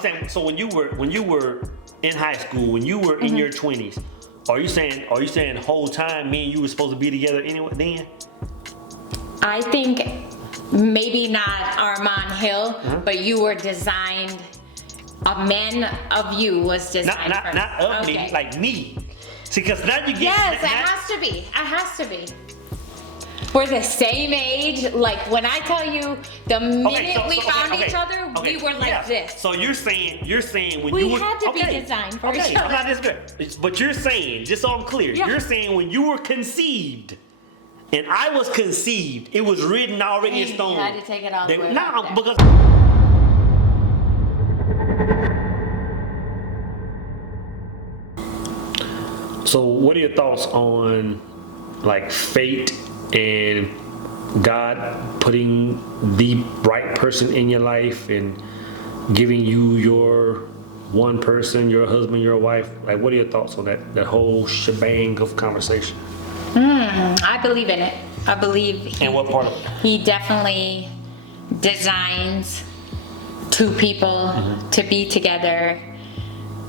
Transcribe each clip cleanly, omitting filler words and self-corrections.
So when you were in high school, when you were in your 20s, are you saying the whole time me and you were supposed to be together anyway then? I think maybe not Armand Hill, but you were designed. A man of you was designed for not of me, like me. See, because now you get Yes, it has to be. It has to be. We're the same age. Like when I tell you, the minute we found each other, we were like this. So you're saying when we you were had to be designed for each other. I'm not disagreeing. But you're saying, just so I'm clear, you're saying when you were conceived and I was conceived, it was written already in stone. You had to take it all the way No, back because. So what are your thoughts on like fate and God putting the right person in your life and giving you your one person, your husband, your wife? Like, what are your thoughts on that whole shebang of conversation? I believe in it. I believe. And what part of it? He definitely designs two people to be together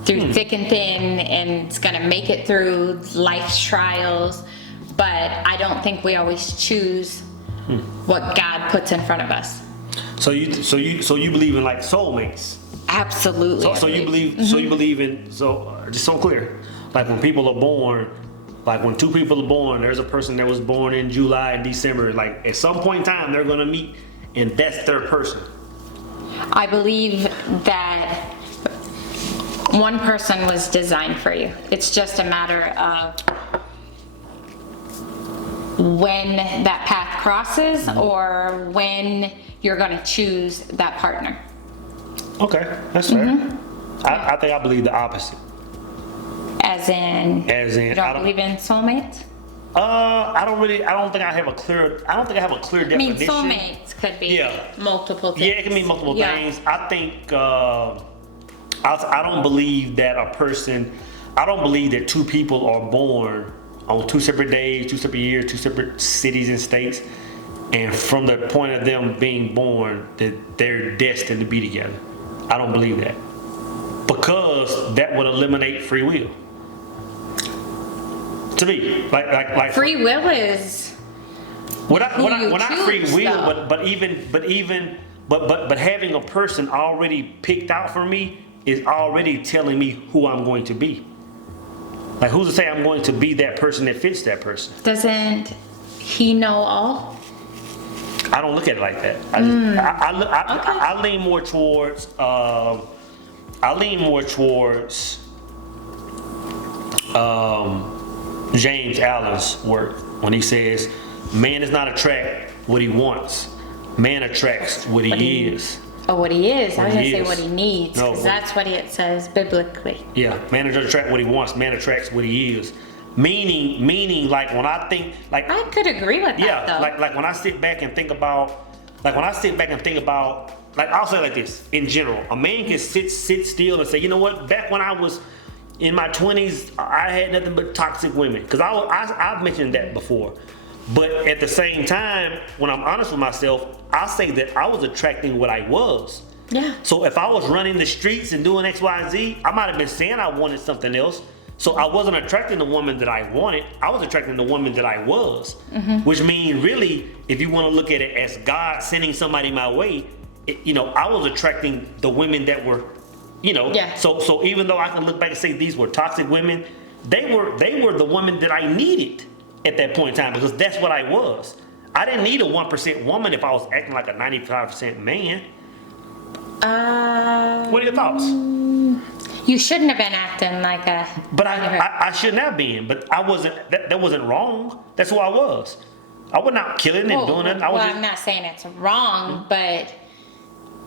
through thick and thin, and it's gonna make it through life's trials. But I don't think we always choose what God puts in front of us. So you believe in like soulmates? Absolutely. So you believe? So you believe in? Just so clear, like when people are born, like when two people are born, there's a person that was born in July and December. Like at some point in time, they're gonna meet, and that's their person. I believe that one person was designed for you. It's just a matter of when that path crosses or when you're going to choose that partner. Okay, that's fair. I think I believe the opposite. As in you don't believe in soulmates? I don't think I have a clear definition. I mean, soulmates could be multiple things. Yeah, it can mean multiple things. I think I don't believe that I don't believe that two people are born on two separate days, 2 separate years, 2 separate cities and states, and from the point of them being born, that they're destined to be together. I don't believe that, because that would eliminate free will. To me, like free will is not free will, though. but having a person already picked out for me is already telling me who I'm going to be. Like, who's to say I'm going to be that person that fits that person? Doesn't he know all? I don't look at it like that. I lean more towards James Allen's work when he says, "Man does not attract what he wants. Man attracts what he is." Oh, what he is. I was going to say what he needs, because that's what it says biblically. Yeah, man doesn't attract what he wants. Man attracts what he is. Meaning, like when I think, like I could agree with that. Though. like when I sit back and think about, like I'll say it like this. In general, a man can sit still and say, you know what? Back when I was in my 20s, I had nothing but toxic women. Because I've mentioned that before. But at the same time, when I'm honest with myself, I say that I was attracting what I was. Yeah. So if I was running the streets and doing X, Y, Z, I might have been saying I wanted something else. So I wasn't attracting the woman that I wanted. I was attracting the woman that I was. Which means, really, if you want to look at it as God sending somebody my way, I was attracting the women that were, So even though I can look back and say these were toxic women, they were the women that I needed at that point in time, because that's what I was. I didn't need a 1% woman if I was acting like a 95% man. What are your thoughts? You shouldn't have been acting like a... But I shouldn't have been, but I wasn't, that wasn't wrong. That's who I was. I was not killing and doing it. I'm not saying it's wrong, but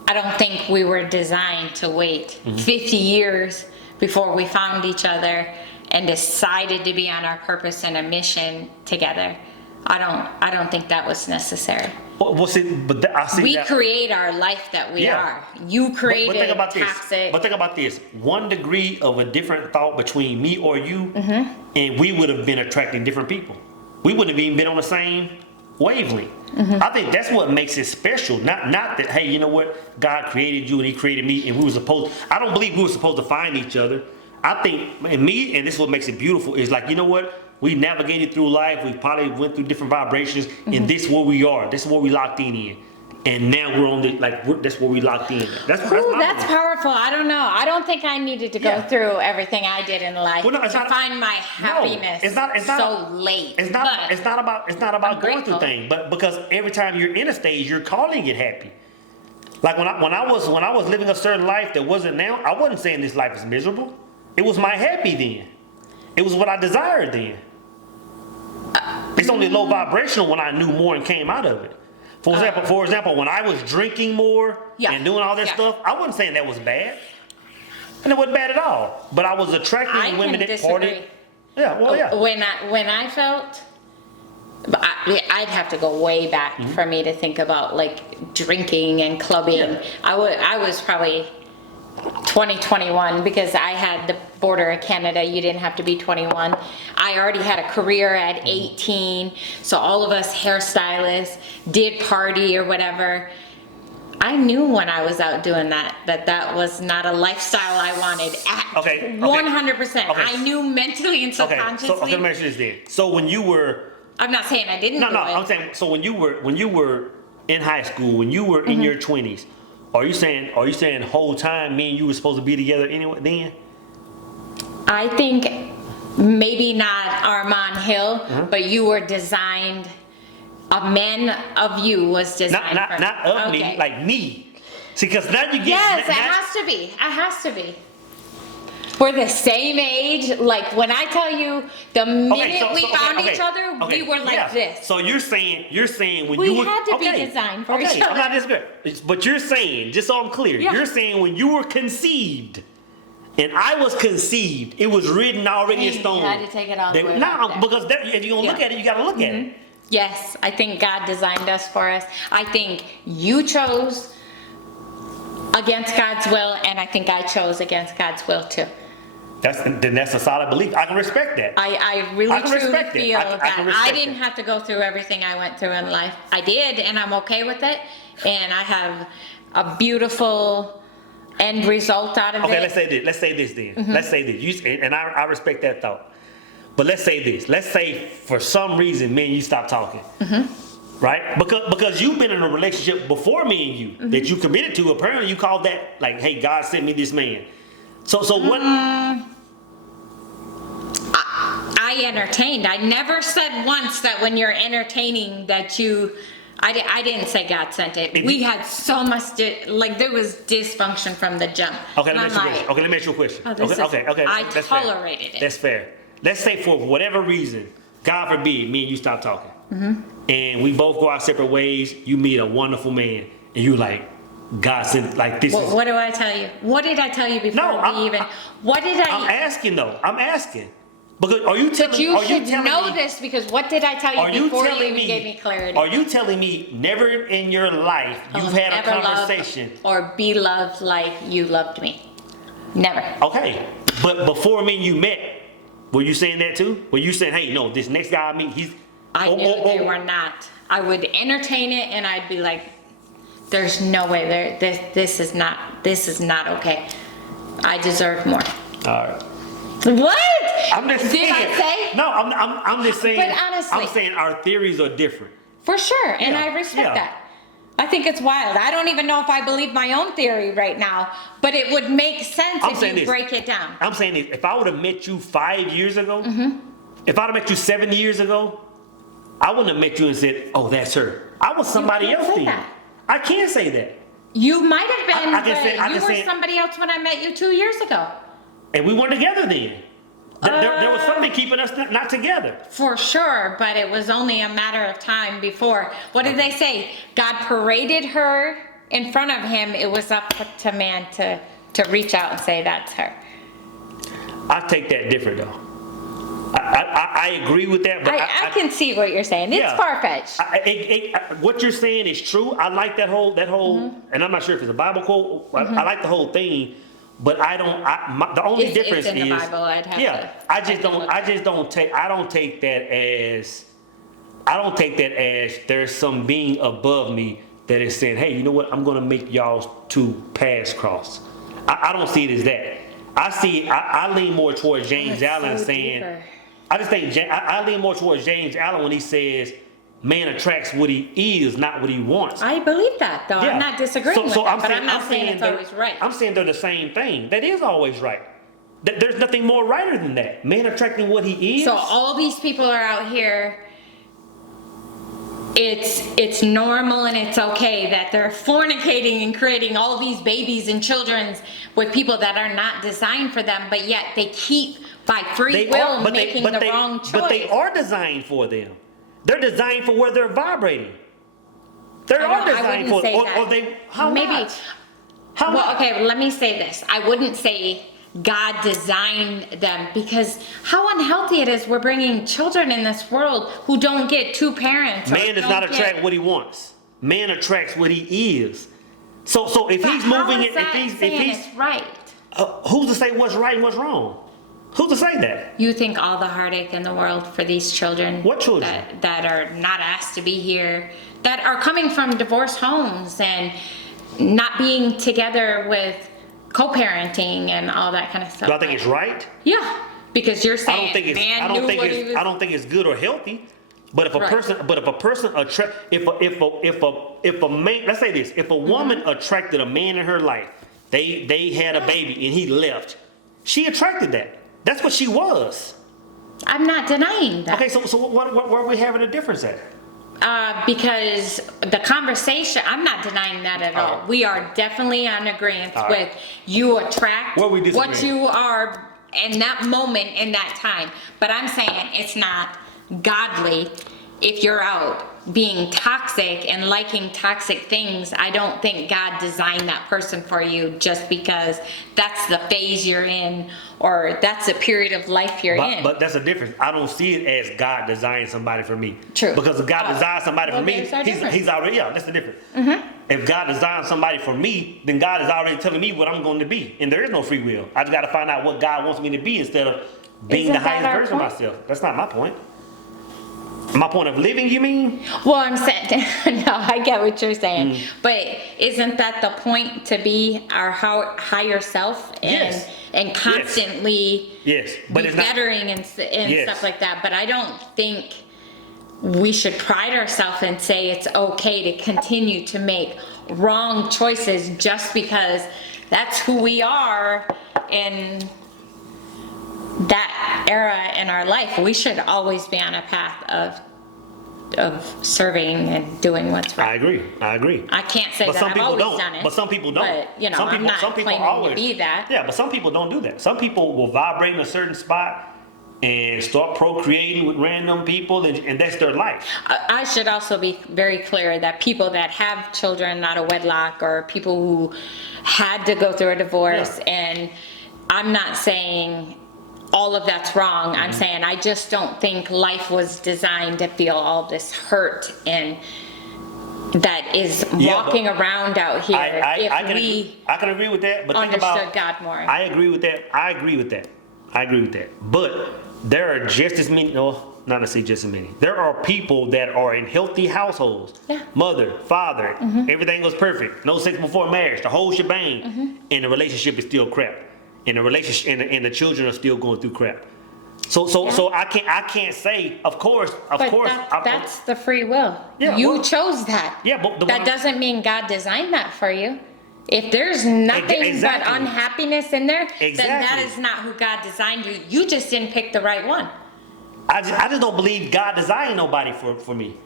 I don't think we were designed to wait 50 years before we found each other and decided to be on our purpose and a mission together. I don't think that was necessary. Well, see, but I see we that. create our life that we are. You created but think about toxic. But think about this. 1 degree of a different thought between me or you, and we would have been attracting different people. We wouldn't have even been on the same wavelength. I think that's what makes it special. Not that, hey, you know what? God created you and he created me and I don't believe we were supposed to find each other. I think, and this is what makes it beautiful, is like, you know what? We navigated through life. We probably went through different vibrations, and this is where we are. This is where we locked in. And now we're on that's where we locked in. That's powerful. I don't know. I don't think I needed to go through everything I did in life to find my happiness. It's not so late. It's not about going through things, but because every time you're in a stage, you're calling it happy. Like when I was living a certain life that wasn't now, I wasn't saying this life is miserable. It was my happy then. It was what I desired then. It's only low vibrational when I knew more and came out of it. For example, when I was drinking more and doing all that stuff, I wasn't saying that was bad. And it wasn't bad at all. But I was attracting women that partied. Yeah, well, yeah. When I felt, I'd have to go way back for me to think about like drinking and clubbing. Yeah. I was probably 2021 because I had the border of Canada. You didn't have to be 21. I already had a career at 18. So all of us hairstylists did party or whatever. I knew when I was out doing that was not a lifestyle I wanted at 100%. Okay. I knew mentally and subconsciously. So let me ask you this then. So when you were, I'm not saying I didn't do it. I'm saying, so when you were in high school, when you were in your 20s, Are you saying whole time me and you were supposed to be together anyway then? I think maybe not Armand Hill, but you were designed. A man of you was designed. Not of me, like me. See, because now you get. Yes, it has to be. It has to be. We're the same age. Like when I tell you, the minute we found each other, we were like this. So you're saying when we you were had to be designed for each other. I'm not disagreeing, but you're saying, just so I'm clear, you're saying when you were conceived, and I was conceived, it was written already in stone. You had to take it all the way No, back because if you're gonna look at it, you gotta look at it. Yes, I think God designed us for us. I think you chose against God's will, and I think I chose against God's will too. That's a solid belief. I can respect that. I really truly feel that I didn't have to go through everything I went through in life. I did, and I'm okay with it. And I have a beautiful end result out of it. Okay, let's say this then. Let's say this. And I respect that thought. But let's say this. Let's say for some reason me and you stop talking. Right? Because you've been in a relationship before me and you that you committed to. Apparently you called that like, hey, God sent me this man. So what? I entertained. I never said once that when you're entertaining that you. I didn't say God sent it. We had so much, there was dysfunction from the jump. Okay, let me ask you a question. Okay. I tolerated it. That's fair. Let's say for whatever reason, God forbid, me and you stop talking, and we both go our separate ways. You meet a wonderful man, and you like, God sent like this. What do I tell you? What did I tell you before What did I? I'm asking though. I'm asking. Because are you telling me? But you should know this because what did I tell you before you even gave me clarity? Are you telling me never in your life you've had a conversation or be loved like you loved me? Never. Okay, but before me and you met, were you saying that too? Were you saying, hey, no, this next guy I meet, I knew they were not. I would entertain it and I'd be like, there's no way this is not okay. I deserve more. All right. What? I'm just saying. Did I say? No, I'm just saying. But honestly, I'm saying our theories are different. For sure, and I respect that. I think it's wild. I don't even know if I believe my own theory right now, but it would make sense if you break it down. I'm saying this. If I would have met you 5 years ago, if I'd have met you 7 years ago, I wouldn't have met you and said, "Oh, that's her." I was somebody else then. I can't say that. You might have been. You were somebody else when I met you 2 years ago. And we weren't together then. There was something keeping us not together. For sure, but it was only a matter of time before. What did they say? God paraded her in front of him. It was up to man to reach out and say, that's her. I take that different though. I agree with that, but I can see what you're saying. It's far-fetched. What you're saying is true. I like that whole, and I'm not sure if it's a Bible quote. I like the whole thing. But I don't. The only difference in the Bible, I'd have to. I don't take that as I don't take that as there's some being above me that is saying, hey, you know what? I'm going to make y'all two paths cross. I don't see it as that. I lean more towards James Allen saying, deeper. I just think I lean more towards James Allen when he says, man attracts what he is, not what he wants. I believe that, though. I'm not disagreeing with that, but I'm not saying it's always right. I'm saying they're the same thing. That is always right. There's nothing more righter than that. Man attracting what he is. So all these people are out here, it's normal and it's okay that they're fornicating and creating all these babies and children with people that are not designed for them, but yet they keep, by free will, making the wrong choice. But they are designed for them. They're designed for where they're vibrating. They are designed for, or they, how maybe not? How well, not? okay, let me say this. I wouldn't say God designed them, because how unhealthy it is. We're bringing children in this world who don't get two parents. Man does not attract what he wants. Man attracts what he is. So if he's moving it, if he's right, who's to say what's right and what's wrong? Who's to say that? You think all the heartache in the world for these children? What children? That are not asked to be here, that are coming from divorced homes and not being together with co-parenting and all that kind of stuff. Do I think it's right? Yeah, because you're saying I don't think it's good or healthy. But if a person if a man, let's say this, if a woman attracted a man in her life, they had a baby and he left, she attracted that. That's what she was. I'm not denying that. Okay, so where are we having a difference at? Because the conversation, I'm not denying that at all. We are definitely on agreement with you attract what you are in that moment, in that time. But I'm saying it's not godly if you're out being toxic and liking toxic things. I don't think God designed that person for you just because that's the phase you're in or that's the period of life you're in. But that's a difference. I don't see it as God designed somebody for me. True. Because if God designed somebody for me, he's already, that's the difference. If God designed somebody for me, then God is already telling me what I'm going to be. And there is no free will. I just got to find out what God wants me to be instead of being the highest version of myself. That's not my point. My point of living, you mean? Well, I'm saying, no, I get what you're saying. But isn't that the point, to be our higher self and constantly be bettering and stuff like that? But I don't think we should pride ourselves and say it's okay to continue to make wrong choices just because that's who we are in that era in our life. We should always be on a path of serving and doing what's right. I agree. I can't say that I've always done it. But some people don't. But, I'm not claiming to be that. Yeah, but some people don't do that. Some people will vibrate in a certain spot and start procreating with random people, and that's their life. I should also be very clear that people that have children out of wedlock or people who had to go through a divorce, and I'm not saying all of that's wrong. I'm saying I just don't think life was designed to feel all this hurt and that is walking around out here. I can agree with that, but understood God more. I agree with that. But there are just as many, not necessarily just as many. There are people that are in healthy households. Yeah. Mother, father, everything was perfect. No sex before marriage, the whole shebang, and the relationship is still crap. And the relationship and the children are still going through crap. So I can't say, of course. That's the free will. Yeah, you chose that. Yeah, but that doesn't mean God designed that for you. If there's nothing but unhappiness in there, then that is not who God designed you. You just didn't pick the right one. I just don't believe God designed nobody for me,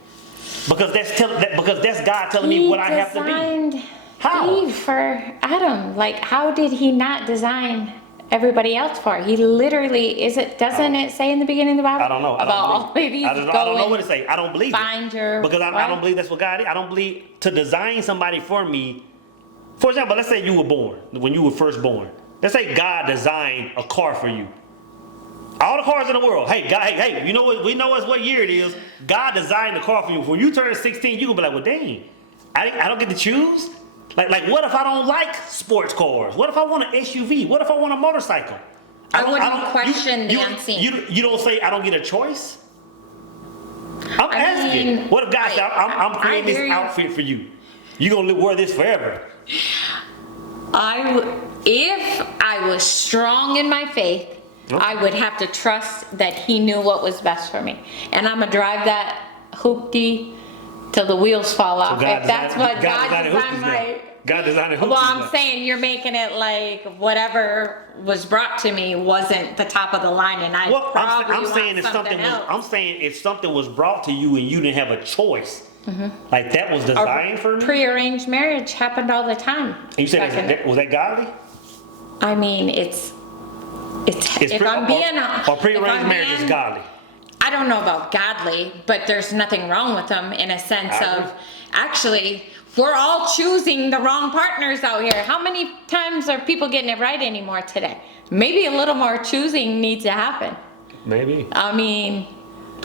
because that's God telling me what I have to be. How? Eve for Adam. Like, how did he not design everybody else for? He literally doesn't it say in the beginning of the Bible? I don't know. About all babies. I don't know what it say. I don't believe it. Because I don't believe that's what God is. I don't believe to design somebody for me. For example, let's say you were born, when you were first born. Let's say God designed a car for you. All the cars in the world. Hey, God, hey, you know what? We know what year it is. God designed the car for you. When you turn 16, you gonna be like, well, dang, I don't get to choose. Like, what if I don't like sports cars? What if I want an SUV? What if I want a motorcycle? I wouldn't question the unseen. You don't say I don't get a choice? I Ask it. What if God said, I'm creating this outfit for you? You're going to wear this forever. If I was strong in my faith, I would have to trust that he knew what was best for me. And I'm going to drive that hoopty till the wheels fall off. So if that's what God designed my... God designed it. Well, I'm saying you're making it like whatever was brought to me wasn't the top of the line, and I'm saying if something was brought to you and you didn't have a choice, like that was designed for me. Pre-arranged marriage happened all the time. And you said was that godly? I mean, it's if I'm being or pre-arranged marriage is godly. I don't know about godly, but there's nothing wrong with them in a sense of actually. We're all choosing the wrong partners out here. How many times are people getting it right anymore today? Maybe a little more choosing needs to happen. Maybe. I mean,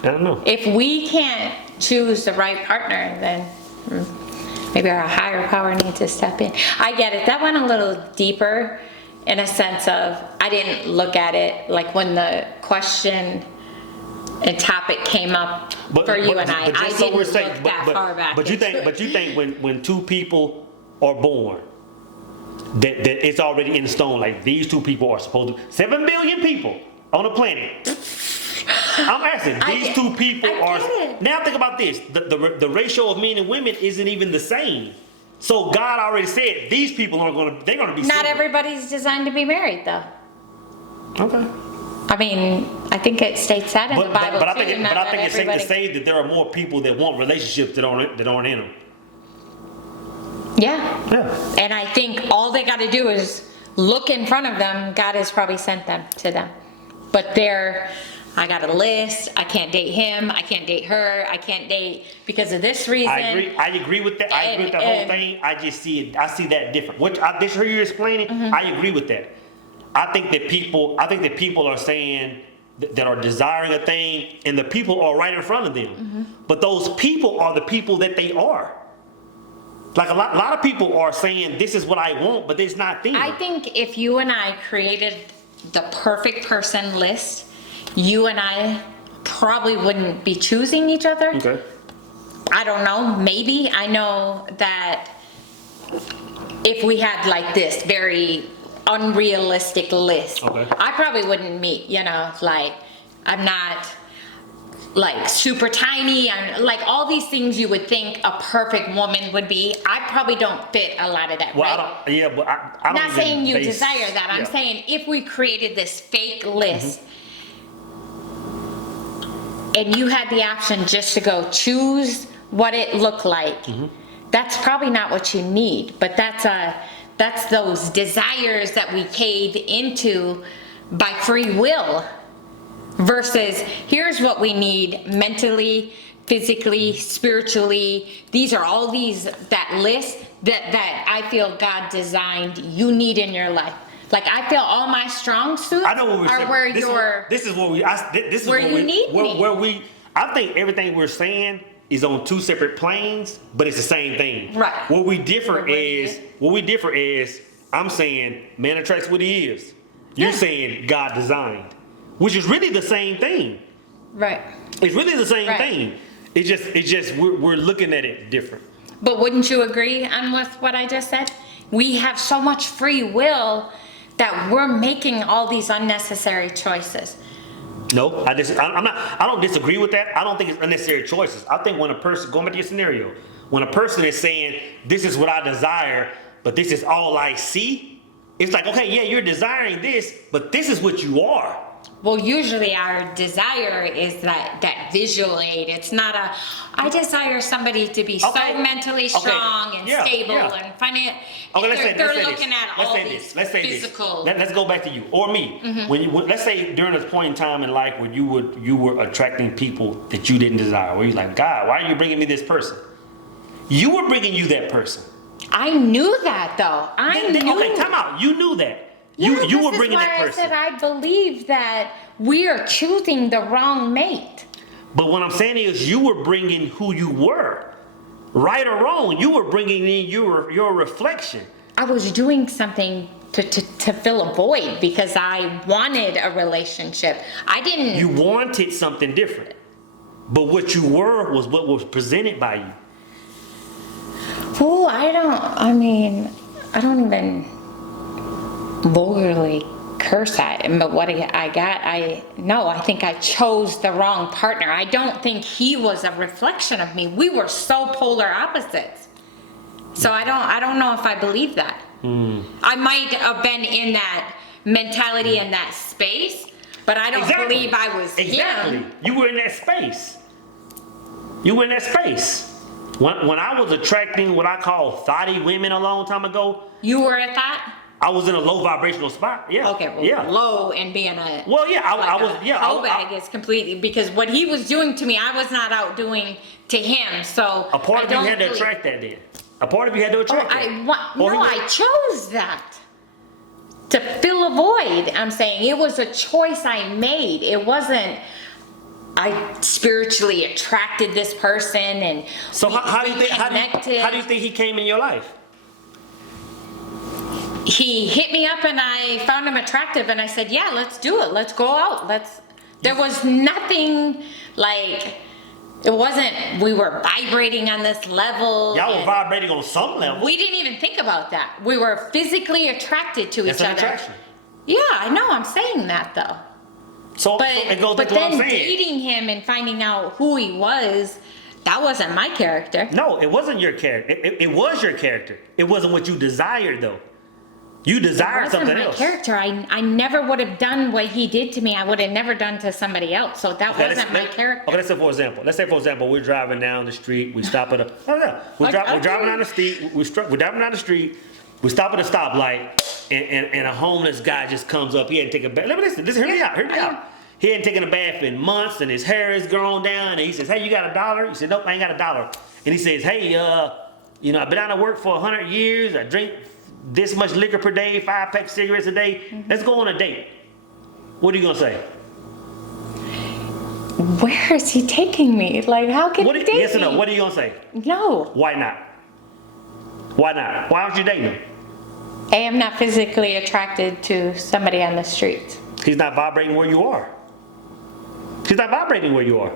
I don't know. If we can't choose the right partner, then maybe our higher power needs to step in. I get it. That went a little deeper in a sense of I didn't look at it like when the question and topic came up for you and I. I didn't look that far back. But you think when two people are born, that it's already in stone. Like these two people are supposed to. 7 billion people on the planet. I'm asking. These two people are. Now think about this. The ratio of men and women isn't even the same. So God already said these people are going to. They're going to be. Not everybody's designed to be married, though. Okay. I mean, I think it states that in the Bible but I think it's safe to say that there are more people that want relationships that aren't in them. Yeah. And I think all they got to do is look in front of them. God has probably sent them to them. But I got a list. I can't date him. I can't date her. I can't date because of this reason. I agree with that. I agree with that whole thing. I just see it. I see that different. Which I just heard you explaining. I agree with that. I think that people are saying that are desiring a thing, and the people are right in front of them. But those people are the people that they are. Like a lot of people are saying, "This is what I want," but it's not them. I think if you and I created the perfect person list, you and I probably wouldn't be choosing each other. Okay. I don't know. Maybe I know that if we had like this very unrealistic list, I probably wouldn't meet, like I'm not like super tiny, I'm like all these things you would think a perfect woman would be. I probably don't fit a lot of that. Well, right? I'm not saying you desire that. I'm saying if we created this fake list and you had the option just to go choose what it looked like, that's probably not what you need, but that's those desires that we cave into by free will versus here's what we need mentally, physically, spiritually. These are all that list that I feel God designed you need in your life. Like I feel all my strong suits I know what we're saying. Where you need me. I think everything we're saying is on two separate planes, but it's the same thing. Right. What we differ is I'm saying man attracts what he is. You're saying God designed, which is really the same thing. Right. It's really the same thing. It's just we're looking at it different. But wouldn't you agree with what I just said? We have so much free will that we're making all these unnecessary choices. No, I don't disagree with that. I don't think it's unnecessary choices. I think when a person, going back to your scenario, when a person is saying, this is what I desire, but this is all I see, it's like, okay, yeah, you're desiring this, but this is what you are. Well, usually our desire is that visual aid. It's not I desire somebody to be so mentally strong and stable and financial. Okay, they're looking at all these physical. Let's go back to you or me. Let's say during this point in time in life where you were attracting people that you didn't desire, where you're like, God, why are you bringing me this person? You were bringing you that person. I knew that though. Okay, time out. You knew that. You were bringing that person. I said I believe that we are choosing the wrong mate. But what I'm saying is you were bringing who you were. Right or wrong, you were bringing in your reflection. I was doing something to fill a void because I wanted a relationship. I didn't. You wanted something different. But what you were was what was presented by you. Well, I don't even vulgarly curse at him, but what I think I chose the wrong partner. I don't think he was a reflection of me. We were so polar opposites. So I don't know if I believe that. I might have been in that mentality in that space, but I don't believe I was him. You were in that space. You were in that space. When I was attracting what I call thotty women a long time ago. You were at that? I was in a low vibrational spot. Yeah. Okay. Well, yeah. Low and being a. Well, yeah. I was. Yeah. Hoe bag is completely, because what he was doing to me, I was not out doing to him. So a part of you had to attract that then. A part of you had to attract that. I chose that to fill a void. I'm saying it was a choice I made. It wasn't. I spiritually attracted this person, and so how do you think he came in your life? He hit me up and I found him attractive, and I said, yeah, let's do it. Let's go out. There was nothing like, it wasn't, we were vibrating on this level. Y'all were vibrating on some level. We didn't even think about that. We were physically attracted to each other. That's an attraction. Yeah, I know. I'm saying that though. But then dating him and finding out who he was, that wasn't my character. No, it wasn't your character. It was your character. It wasn't what you desired though. You desired something else. It wasn't my character. I never would have done what he did to me. I would have never done to somebody else. So that wasn't my character. Okay, let's say for example, we're driving down the street. We stop at a. We're driving down the street. We're driving down the street. We stop at a stoplight, and a homeless guy just comes up. He hadn't taken a bath. Let me listen. Hear me out. He hadn't taken a bath in months, and his hair is grown down. And he says, "Hey, you got $1?" He said, "Nope, I ain't got $1." And he says, "Hey, I've been out of work for 100 years. I drink this much liquor per day, 5 packs of cigarettes a day. Let's go on a date." What are you gonna say? Where is he taking me? Like, how can he date me? Yes or no? What are you gonna say? No. Why not? Why not? Why aren't you dating him? I am not physically attracted to somebody on the street. He's not vibrating where you are. He's not vibrating where you are.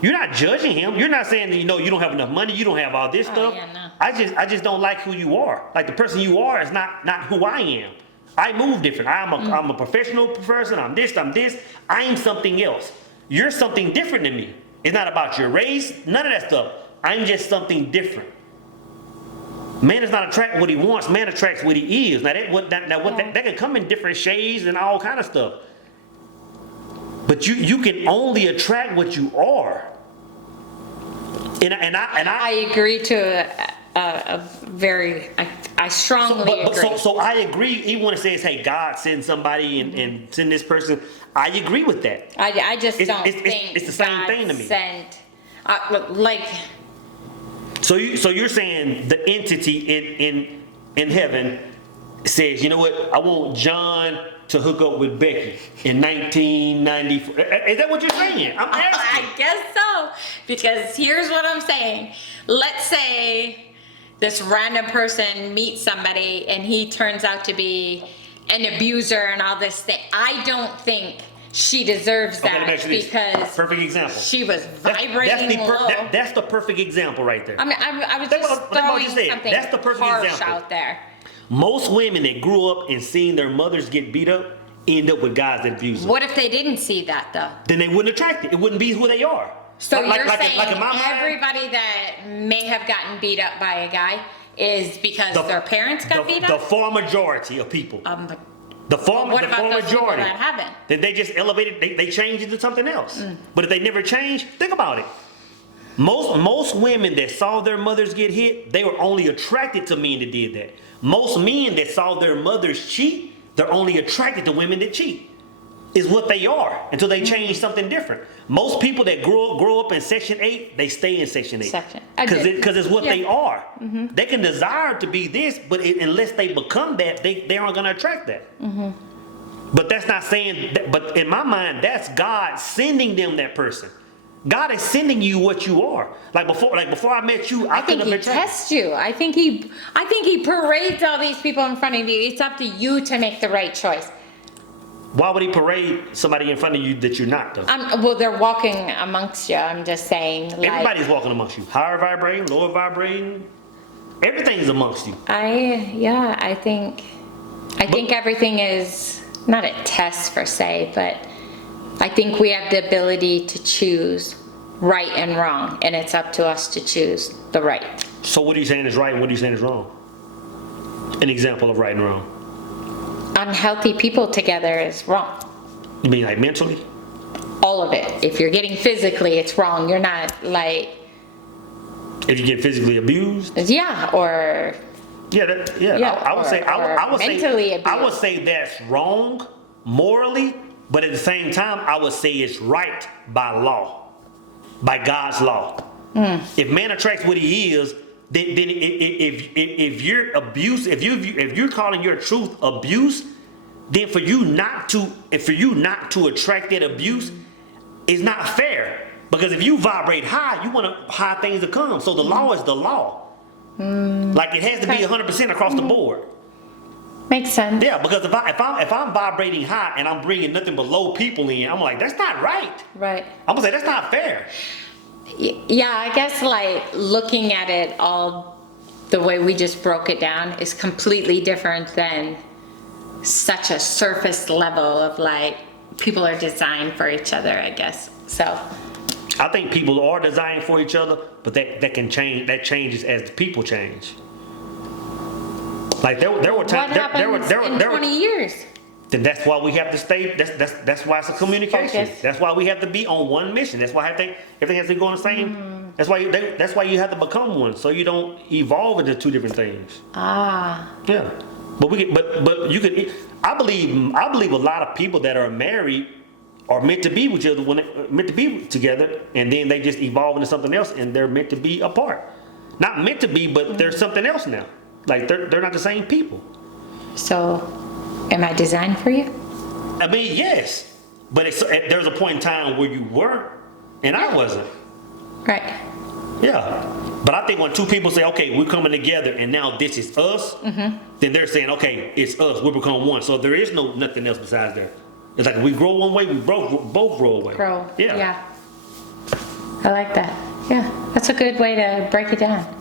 You're not judging him. You're not saying that, you don't have enough money. You don't have all this stuff. Yeah, no. I just don't like who you are. Like, the person you are is not who I am. I move different. I'm a professional person. I'm this. I am something else. You're something different than me. It's not about your race. None of that stuff. I'm just something different. Man does not attract what he wants. Man attracts what he is. Now that can come in different shades and all kind of stuff. But you can only attract what you are. And I agree to I strongly agree. So I agree, even when it says, hey, God send somebody and send this person. I agree with that. I just don't think it's the same God thing to me. Sent, So you're saying the entity in heaven says, you know what? I want John to hook up with Becky in 1994. Is that what you're saying? I'm asking. I guess so. Because here's what I'm saying. Let's say this random person meets somebody and he turns out to be an abuser and all this thing. I don't think she deserves that because perfect example. She was vibrating low. That's the perfect example right there. I mean, I was just throwing something that's the perfect harsh example out there. Most women that grew up and seen their mothers get beat up end up with guys that abuse them. What if they didn't see that though? Then they wouldn't attract it. It wouldn't be who they are. So you're saying everybody that may have gotten beat up by a guy is because their parents got beat up? The far majority of people. The far those majority people that haven't? Then they just elevated. They changed into something else. But if they never changed, think about it. Most women that saw their mothers get hit, they were only attracted to men that did that. Most men that saw their mothers cheat, they're only attracted to women that cheat. Is what they are until they change something different. Most people that grow up in Section 8, they stay in Section 8. Because it's what they are. Mm-hmm. They can desire to be this, but unless they become that, they aren't going to attract that. Mm-hmm. But that's not saying that, but in my mind, that's God sending them that person. God is sending you what you are. Like before I met you, I think He tests you. I think he parades all these people in front of you. It's up to you to make the right choice. Why would he parade somebody in front of you that you're not, though? Well, they're walking amongst you. I'm just saying. Like, Everybody's walking amongst you. Higher vibrating, lower vibrating. Everything's amongst you. I think everything is not a test per se, but I think we have the ability to choose right and wrong, and it's up to us to choose the right. So what are you saying is right and what are you saying is wrong? An example of right and wrong. Unhealthy people together is wrong. You mean like mentally? All of it. If you're getting physically, it's wrong. You're not like... If you get physically abused? Yeah, or... I would say that's wrong morally, but at the same time, I would say it's right by law, by God's law. If man attracts what he is, then if you're abuse, if you're calling your truth abuse, then for you not to attract that abuse is not fair. Because if you vibrate high, you want high things to come. So the law is the law. Like it has to be 100% across the board. Makes sense. Yeah, because if I'm vibrating high and I'm bringing nothing but low people in, I'm like, that's not right. Right. I'm gonna say that's not fair. Yeah, I guess like looking at it all the way we just broke it down is completely different than such a surface level of like people are designed for each other, I guess. So I think people are designed for each other, but that can change. That changes as the people change. Like there were times. What happens in 20 years? Then that's why we have to stay. That's why it's a communication. Focus. That's why we have to be on one mission. That's why everything has to go on the same. That's why you have to become one, so you don't evolve into two different things. Yeah, but you could. I believe a lot of people that are married are meant to be with each other meant to be together, and then they just evolve into something else, and they're meant to be apart. Not meant to be, but they're something else now. Like they're not the same people. So, am I designed for you? I mean, yes, but there's a point in time where you weren't, and I wasn't. Right. Yeah, but I think when two people say, "Okay, we're coming together, and now this is us," then they're saying, "Okay, it's us. We become one." So there is nothing else besides that. It's like we grow one way, we both grow away. Grow. Yeah. I like that. Yeah, that's a good way to break it down.